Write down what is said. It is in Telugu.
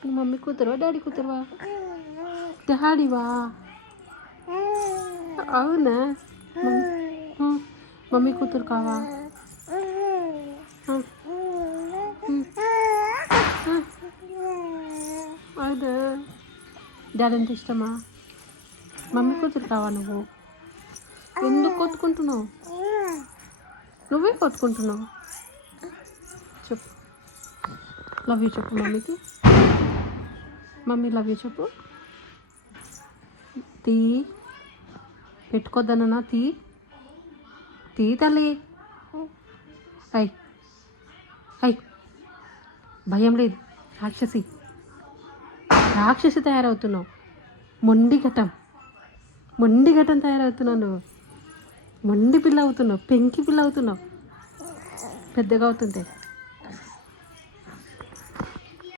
Mummy కూతురువా daddy కూతురువా? డాడీవా? అవునా? మమ్మీ కూతురు కావా? అవునా? డాడీ అంటే ఇష్టమా? మమ్మీ కూతురు కావా నువ్వు? ఎందుకు కొట్టుకుంటున్నావు? నువ్వే కొట్టుకుంటున్నావు. చెప్పు, లవ్ యూ చెప్పు మమ్మీకి. మమ్మీ లవ్ యూ చెప్పు. తీ పెట్టుకోద్దన్నా తీ తల్లి. అయ్ అయ్ భయం లేదు. రాక్షసి తయారవుతున్నావు. మొండి ఘటం తయారవుతున్నావు నువ్వు. మొండి పిల్ల అవుతున్నావు, పెంకి పిల్ల అవుతున్నావు పెద్దగా అవుతుంటే.